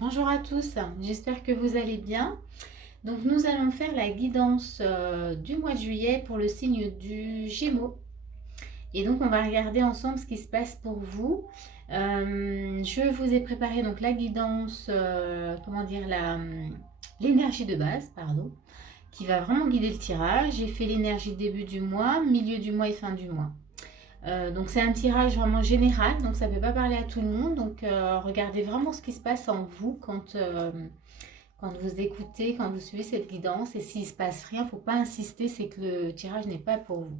Bonjour à tous, j'espère que vous allez bien. Donc nous allons faire la guidance du mois de juillet pour le signe du Gémeaux. Et donc on va regarder ensemble ce qui se passe pour vous. Je vous ai préparé donc la guidance, comment dire, l'énergie de base, pardon, qui va vraiment guider le tirage. J'ai fait l'énergie début du mois, milieu du mois et fin du mois. Donc c'est un tirage vraiment général, donc ça ne peut pas parler à tout le monde. Donc regardez vraiment ce qui se passe en vous quand vous écoutez, quand vous suivez cette guidance. Et s'il ne se passe rien, il ne faut pas insister, c'est que le tirage n'est pas pour vous.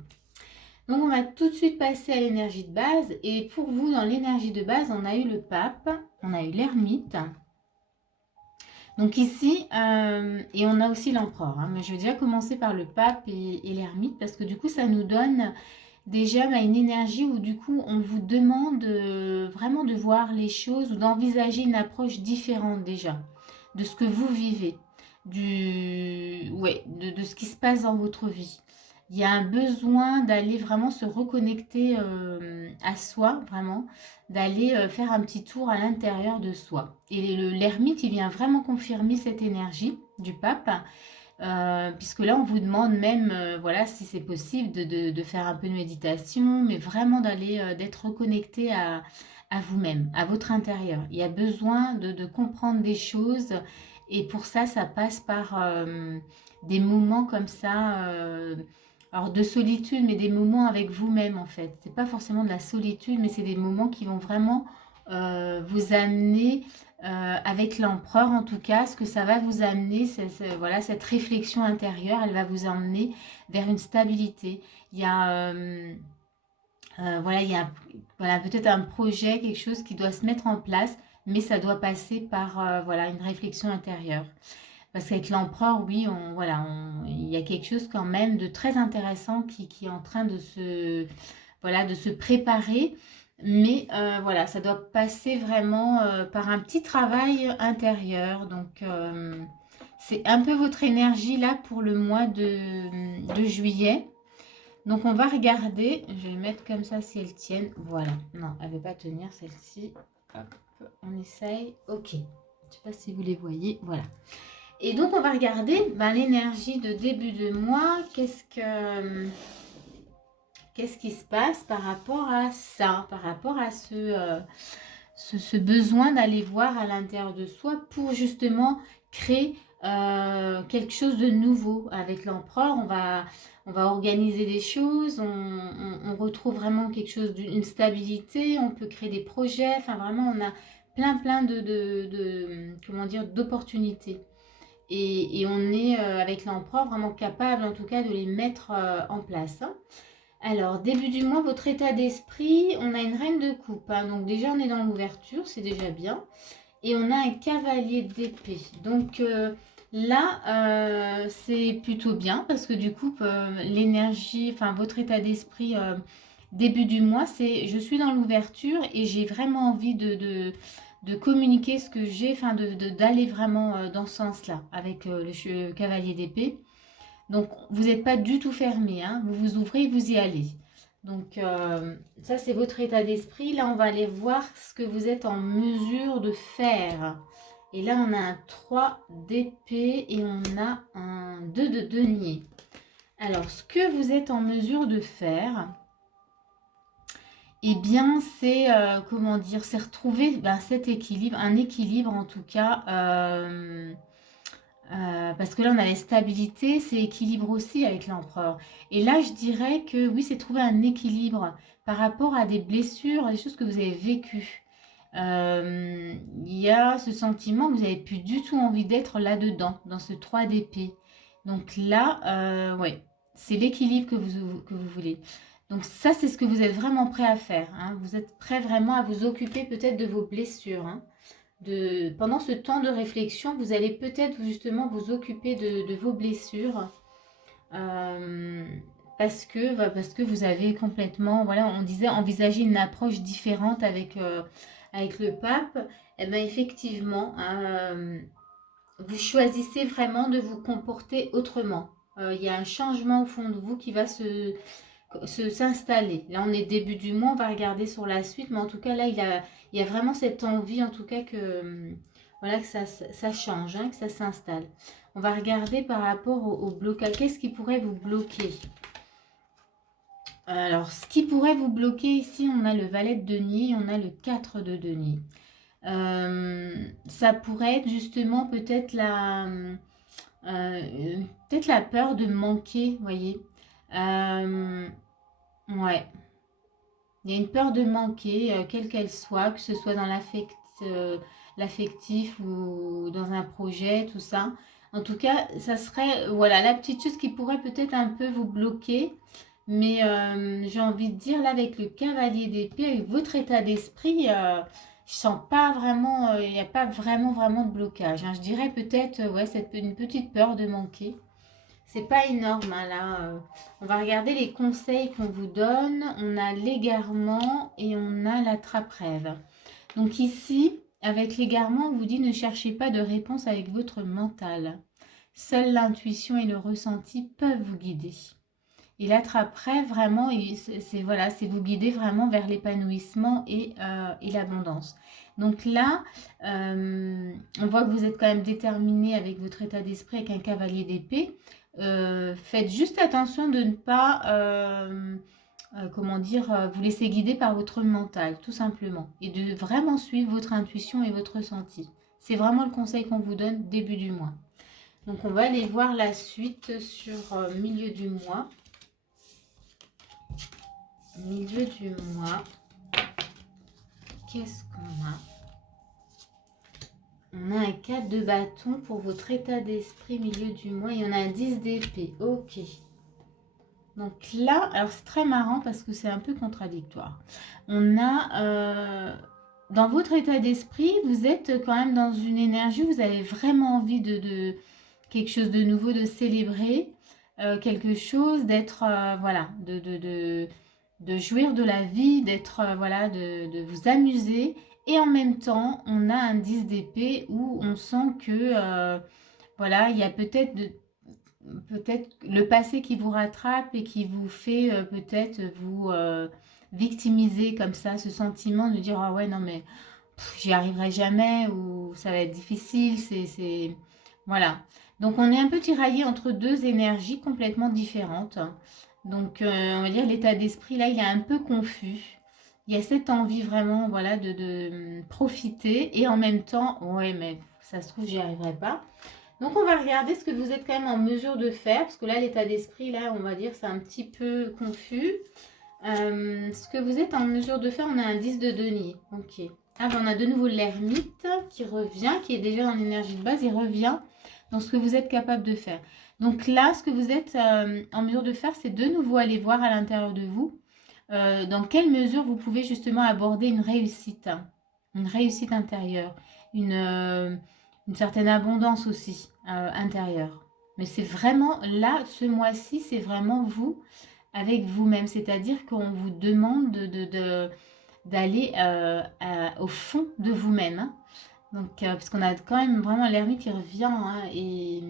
Donc on va tout de suite passer à l'énergie de base. Et pour vous, dans l'énergie de base, on a eu le pape, on a eu l'ermite. Donc ici, et on a aussi l'empereur, hein. Mais je vais déjà commencer par le pape et l'ermite parce que du coup, ça nous donne déjà une énergie où du coup on vous demande vraiment de voir les choses ou d'envisager une approche différente déjà de ce que vous vivez, de ce qui se passe dans votre vie. Il y a un besoin d'aller vraiment se reconnecter à soi, vraiment, d'aller faire un petit tour à l'intérieur de soi. Et l'ermite, il vient vraiment confirmer cette énergie du pape. Puisque là, on vous demande même, voilà, si c'est possible, de faire un peu de méditation, mais vraiment d'aller, d'être reconnecté à vous-même, à votre intérieur. Il y a besoin de comprendre des choses, et pour ça, ça passe par des moments comme ça, alors de solitude, mais des moments avec vous-même en fait. C'est pas forcément de la solitude, mais c'est des moments qui vont vraiment vous amener avec l'empereur en tout cas, ce que ça va vous amener, voilà, cette réflexion intérieure, elle va vous emmener vers une stabilité. Il y a, voilà, voilà, peut-être un projet, quelque chose qui doit se mettre en place, mais ça doit passer par voilà, une réflexion intérieure. Parce qu'avec l'empereur, oui, il y a quelque chose quand même de très intéressant qui est en train voilà, de se préparer. Mais voilà, ça doit passer vraiment par un petit travail intérieur. Donc, c'est un peu votre énergie là pour le mois de juillet. Donc, on va regarder. Je vais mettre comme ça si elles tiennent. Voilà. Non, elle ne va pas tenir celle-ci. Hop, on essaye. Ok. Je ne sais pas si vous les voyez. Voilà. Et donc, on va regarder l'énergie de début de mois. Qu'est-ce qui se passe par rapport à ça, par rapport à ce besoin d'aller voir à l'intérieur de soi pour justement créer quelque chose de nouveau. Avec l'empereur, on va organiser des choses, on retrouve vraiment quelque chose d'une stabilité, on peut créer des projets, enfin vraiment on a plein comment dire, d'opportunités. Et on est avec l'empereur vraiment capable en tout cas de les mettre en place, hein. Alors, début du mois, votre état d'esprit, on a une reine de coupe, hein. Donc déjà on est dans l'ouverture, c'est déjà bien. Et on a un cavalier d'épée. Donc là, c'est plutôt bien parce que du coup, l'énergie, enfin votre état d'esprit début du mois, c'est je suis dans l'ouverture et j'ai vraiment envie de communiquer ce que j'ai, enfin d'aller vraiment dans ce sens-là avec le cavalier d'épée. Donc vous n'êtes pas du tout fermé, hein. Vous vous ouvrez, vous y allez. Donc ça c'est votre état d'esprit. Là on va aller voir ce que vous êtes en mesure de faire. Et là on a un 3 d'épée et on a un 2 de denier. Alors ce que vous êtes en mesure de faire, eh bien c'est comment dire, c'est retrouver cet équilibre, un équilibre en tout cas. Parce que là, on a la stabilité, c'est équilibre aussi avec l'empereur. Et là, je dirais que oui, c'est trouver un équilibre par rapport à des blessures, des choses que vous avez vécues. Il y a ce sentiment que vous n'avez plus du tout envie d'être là-dedans, dans ce 3 d'épée. Donc là, ouais, c'est l'équilibre que vous voulez. Donc ça, c'est ce que vous êtes vraiment prêt à faire, hein. Vous êtes prêt vraiment à vous occuper peut-être de vos blessures, hein. Pendant ce temps de réflexion, vous allez peut-être justement vous occuper de vos blessures euh, parce que vous avez complètement, voilà, on disait envisager une approche différente avec le pape. Et bien effectivement, vous choisissez vraiment de vous comporter autrement. Il y a un changement au fond de vous qui va s'installer. Là, on est début du mois, on va regarder sur la suite, mais en tout cas, là, il y a vraiment cette envie, en tout cas, que voilà, que ça change, hein, que ça s'installe. On va regarder par rapport au blocage. Qu'est-ce qui pourrait vous bloquer? Alors, ce qui pourrait vous bloquer ici, on a le valet de denier, on a le 4 de denier. Ça pourrait être justement peut-être la peur de manquer, voyez. Ouais, il y a une peur de manquer, quelle qu'elle soit, que ce soit dans l'affectif ou dans un projet, tout ça. En tout cas, ça serait, voilà, la petite chose qui pourrait peut-être un peu vous bloquer. Mais j'ai envie de dire, là, avec le cavalier d'épée, avec votre état d'esprit, je sens pas vraiment, il n'y a pas vraiment de blocage, hein. Je dirais peut-être, ouais, une petite peur de manquer. C'est pas énorme, hein, là. On va regarder les conseils qu'on vous donne. On a l'égarement et on a la trappe-rêve. Donc ici, avec l'égarement, on vous dit ne cherchez pas de réponse avec votre mental. Seule l'intuition et le ressenti peuvent vous guider. Et la trappe-rêve, vraiment, c'est voilà, c'est vous guider vraiment vers l'épanouissement et l'abondance. Donc là, on voit que vous êtes quand même déterminé avec votre état d'esprit, avec un cavalier d'épée. Faites juste attention de ne pas, comment dire, vous laisser guider par votre mental, tout simplement. Et de vraiment suivre votre intuition et votre ressenti. C'est vraiment le conseil qu'on vous donne début du mois. Donc on va aller voir la suite sur milieu du mois. Milieu du mois, qu'est-ce qu'on a? On a un 4 de bâton pour votre état d'esprit milieu du mois et on a un 10 d'épée. Ok. Donc là, alors c'est très marrant parce que c'est un peu contradictoire. On a, dans votre état d'esprit, vous êtes quand même dans une énergie, vous avez vraiment envie de quelque chose de nouveau, de célébrer quelque chose, d'être, voilà, de jouir de la vie, d'être, voilà, de vous amuser. Et en même temps, on a un 10 d'épée où on sent que, voilà, il y a peut-être le passé qui vous rattrape et qui vous fait peut-être vous victimiser comme ça, ce sentiment de dire, ah ouais, non mais j'y arriverai jamais ou ça va être difficile, Voilà. Donc on est un peu tiraillé entre deux énergies complètement différentes. Donc on va dire l'état d'esprit là, il est un peu confus. Il y a cette envie vraiment, voilà, de profiter et en même temps, ouais, mais ça se trouve, j'y arriverai pas. Donc on va regarder ce que vous êtes quand même en mesure de faire, parce que là, l'état d'esprit, là, on va dire, c'est un petit peu confus. Ce que vous êtes en mesure de faire, on a un 10 de denier. Ok. Ah ben on a de nouveau l'ermite qui revient, qui est déjà dans l'énergie de base, il revient dans ce que vous êtes capable de faire. Donc là, ce que vous êtes en mesure de faire, c'est de nouveau aller voir à l'intérieur de vous dans quelle mesure vous pouvez justement aborder une réussite intérieure, une certaine abondance aussi intérieure. Mais c'est vraiment là, ce mois-ci, c'est vraiment vous avec vous-même. C'est-à-dire qu'on vous demande d'aller au fond de vous-même, hein. Donc, parce qu'on a quand même vraiment l'ermite qui revient, hein, et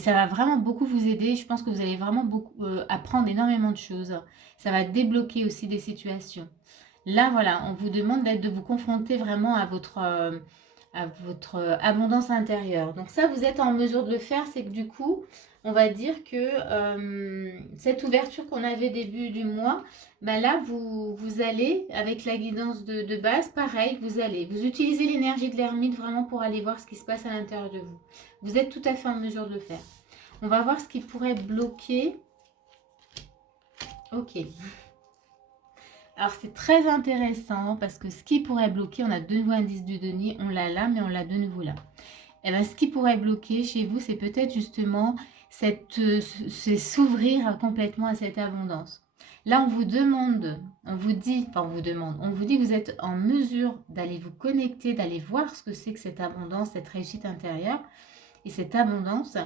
ça va vraiment beaucoup vous aider. Je pense que vous allez vraiment beaucoup apprendre énormément de choses. Ça va débloquer aussi des situations. Là, voilà, on vous demande de vous confronter vraiment à votre abondance intérieure. Donc ça, vous êtes en mesure de le faire. C'est que du coup, on va dire que cette ouverture qu'on avait début du mois, ben là, vous allez, avec la guidance de base, pareil, vous utilisez l'énergie de l'ermite vraiment pour aller voir ce qui se passe à l'intérieur de vous. Vous êtes tout à fait en mesure de le faire. On va voir ce qui pourrait bloquer. Ok. Alors c'est très intéressant parce que ce qui pourrait bloquer, on a de nouveau un 10 du denier, on l'a là, mais on l'a de nouveau là. Et bien ce qui pourrait bloquer chez vous, c'est peut-être justement c'est s'ouvrir complètement à cette abondance. Là, on vous demande, on vous dit que vous êtes en mesure d'aller vous connecter, d'aller voir ce que c'est que cette abondance, cette réussite intérieure et cette abondance.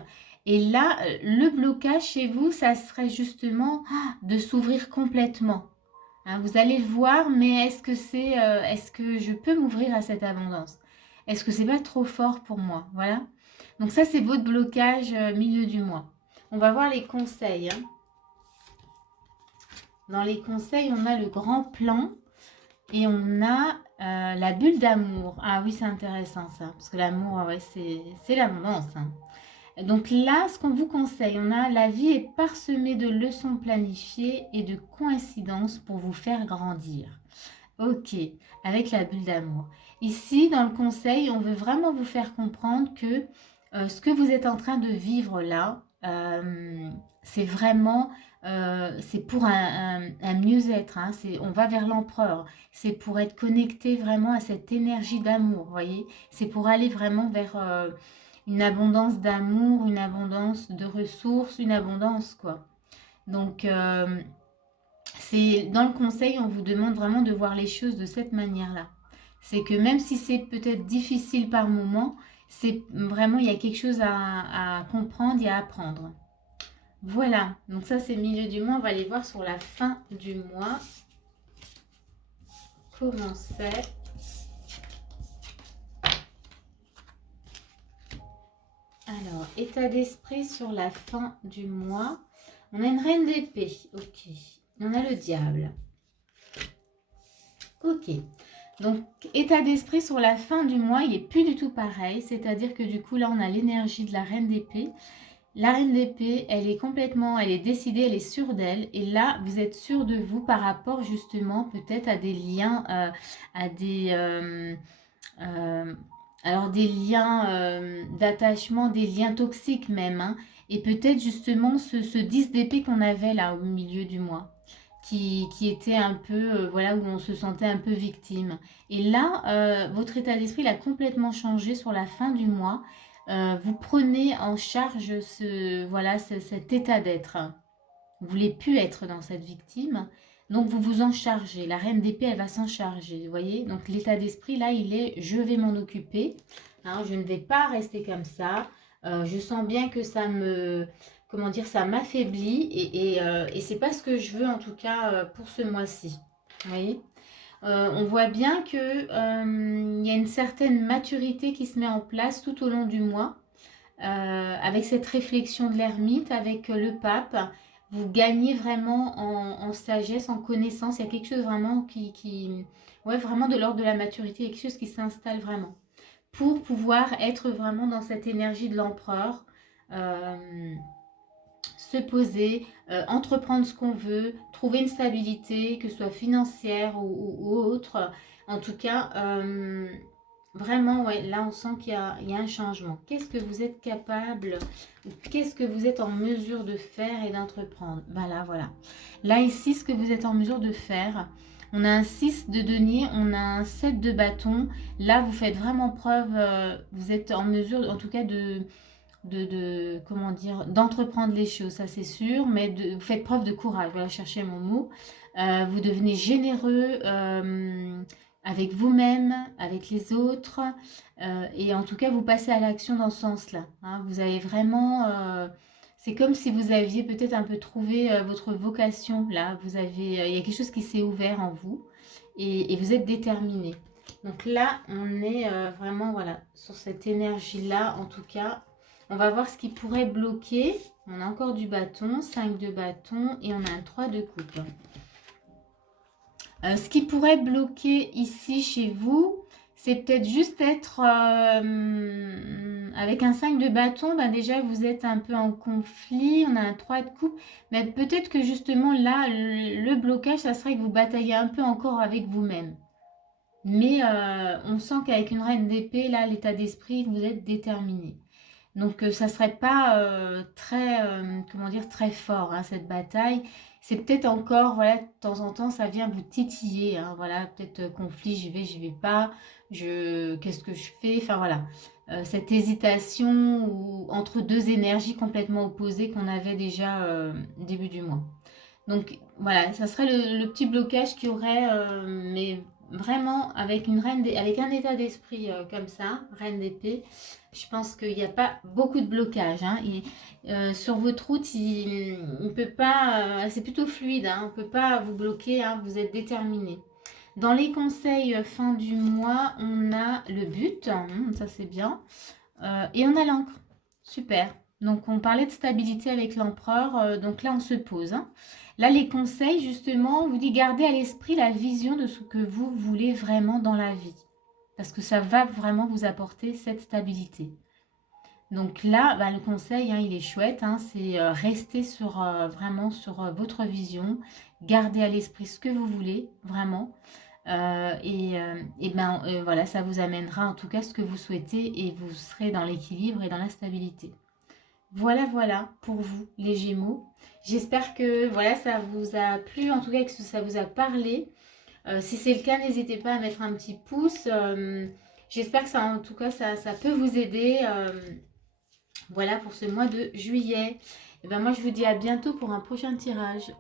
Et là, le blocage chez vous, ça serait justement de s'ouvrir complètement. Hein, vous allez le voir, mais est-ce que je peux m'ouvrir à cette abondance? Est-ce que c'est pas trop fort pour moi? Voilà. Donc ça, c'est votre blocage milieu du mois. On va voir les conseils, hein. Dans les conseils, on a le grand plan et on a La bulle d'amour. Ah oui, c'est intéressant ça. Parce que l'amour, ouais, c'est l'abondance, hein. Donc là, ce qu'on vous conseille, on a la vie est parsemée de leçons planifiées et de coïncidences pour vous faire grandir. Ok, avec la bulle d'amour. Ici, dans le conseil, on veut vraiment vous faire comprendre que ce que vous êtes en train de vivre là, c'est vraiment, c'est pour un mieux-être, hein, on va vers l'empereur. C'est pour être connecté vraiment à cette énergie d'amour, voyez. C'est pour aller vraiment vers une abondance d'amour, une abondance de ressources, une abondance, quoi. Donc, c'est dans le conseil, on vous demande vraiment de voir les choses de cette manière-là. C'est que même si c'est peut-être difficile par moment, c'est vraiment, il y a quelque chose à comprendre et à apprendre. Voilà, donc ça c'est milieu du mois, on va aller voir sur la fin du mois. Comment c'est? Alors, état d'esprit sur la fin du mois. On a une reine d'épée, ok. On a le diable. Ok. Donc, état d'esprit sur la fin du mois, il n'est plus du tout pareil. C'est-à-dire que du coup, là, on a l'énergie de la reine d'épée. La reine d'épée, elle est complètement, elle est décidée, elle est sûre d'elle. Et là, vous êtes sûr de vous par rapport justement peut-être à des liens, à des... alors des liens d'attachement, des liens toxiques même, hein. Et peut-être justement ce 10 d'épée qu'on avait là au milieu du mois qui était un peu, voilà, où on se sentait un peu victime. Et là, votre état d'esprit il a complètement changé sur la fin du mois. Vous prenez en charge voilà, cet état d'être. Vous voulez plus être dans cette victime. Donc vous vous en chargez. La reine d'épée, elle va s'en charger. Vous voyez? Donc l'état d'esprit, là, il est je vais m'en occuper. Hein, je ne vais pas rester comme ça. Je sens bien que ça me, comment dire, ça m'affaiblit et c'est pas ce que je veux en tout cas pour ce mois-ci. Vous voyez? On voit bien que il y a une certaine maturité qui se met en place tout au long du mois. Avec cette réflexion de l'ermite, avec le pape, vous gagnez vraiment en sagesse, en connaissance. Il y a quelque chose vraiment ouais, vraiment de l'ordre de la maturité, quelque chose qui s'installe vraiment pour pouvoir être vraiment dans cette énergie de l'empereur, euh, se poser, entreprendre ce qu'on veut, trouver une stabilité, que ce soit financière ou autre. En tout cas, vraiment, ouais, là on sent qu'il y a un changement. Qu'est-ce que vous êtes capable, ou qu'est-ce que vous êtes en mesure de faire et d'entreprendre? Ben là, voilà. Là, ici, ce que vous êtes en mesure de faire, on a un 6 de denier, on a un 7 de bâton. Là, vous faites vraiment preuve, vous êtes en mesure, en tout cas, comment dire, d'entreprendre les choses, ça c'est sûr, mais vous faites preuve de courage, voilà, chercher mon mot. Vous devenez généreux avec vous-même, avec les autres, et en tout cas, vous passez à l'action dans ce sens-là, hein. Vous avez vraiment, c'est comme si vous aviez peut-être un peu trouvé votre vocation, là, il y a quelque chose qui s'est ouvert en vous, et vous êtes déterminé. Donc là, on est vraiment, voilà, sur cette énergie-là, en tout cas. On va voir ce qui pourrait bloquer. On a encore du bâton, 5 de bâton et on a un 3 de coupe. Ce qui pourrait bloquer ici chez vous, c'est peut-être juste être avec un 5 de bâton. Ben déjà, vous êtes un peu en conflit. On a un 3 de coupe. Mais peut-être que justement là, le blocage, ça serait que vous bataillez un peu encore avec vous-même. Mais on sent qu'avec une reine d'épée, là, l'état d'esprit, vous êtes déterminé. Donc ça serait pas très, comment dire, très fort, hein, cette bataille. C'est peut-être encore, voilà, de temps en temps, ça vient vous titiller, hein, voilà, peut-être conflit, j'y vais pas, qu'est-ce que je fais, enfin voilà. Cette hésitation entre deux énergies complètement opposées qu'on avait déjà début du mois. Donc voilà, ça serait le petit blocage qui aurait, mais vraiment avec avec un état d'esprit comme ça, reine d'épée, je pense qu'il n'y a pas beaucoup de blocage, hein. Sur votre route, il peut pas, c'est plutôt fluide, hein, on ne peut pas vous bloquer, hein, vous êtes déterminé. Dans les conseils fin du mois, on a le but, ça c'est bien, et on a l'encre. Super. Donc, on parlait de stabilité avec l'empereur. Donc là, on se pose, hein. Là, les conseils, justement, on vous dit gardez à l'esprit la vision de ce que vous voulez vraiment dans la vie. Parce que ça va vraiment vous apporter cette stabilité. Donc là, bah, le conseil, hein, il est chouette, hein, c'est rester sur, vraiment sur votre vision, garder à l'esprit ce que vous voulez, vraiment. Et ben, voilà, ça vous amènera en tout cas ce que vous souhaitez et vous serez dans l'équilibre et dans la stabilité. Voilà, voilà pour vous, les Gémeaux. J'espère que voilà, ça vous a plu, en tout cas que ça vous a parlé. Si c'est le cas, n'hésitez pas à mettre un petit pouce. J'espère que ça, en tout cas, ça peut vous aider. Voilà pour ce mois de juillet. Et ben moi, je vous dis à bientôt pour un prochain tirage.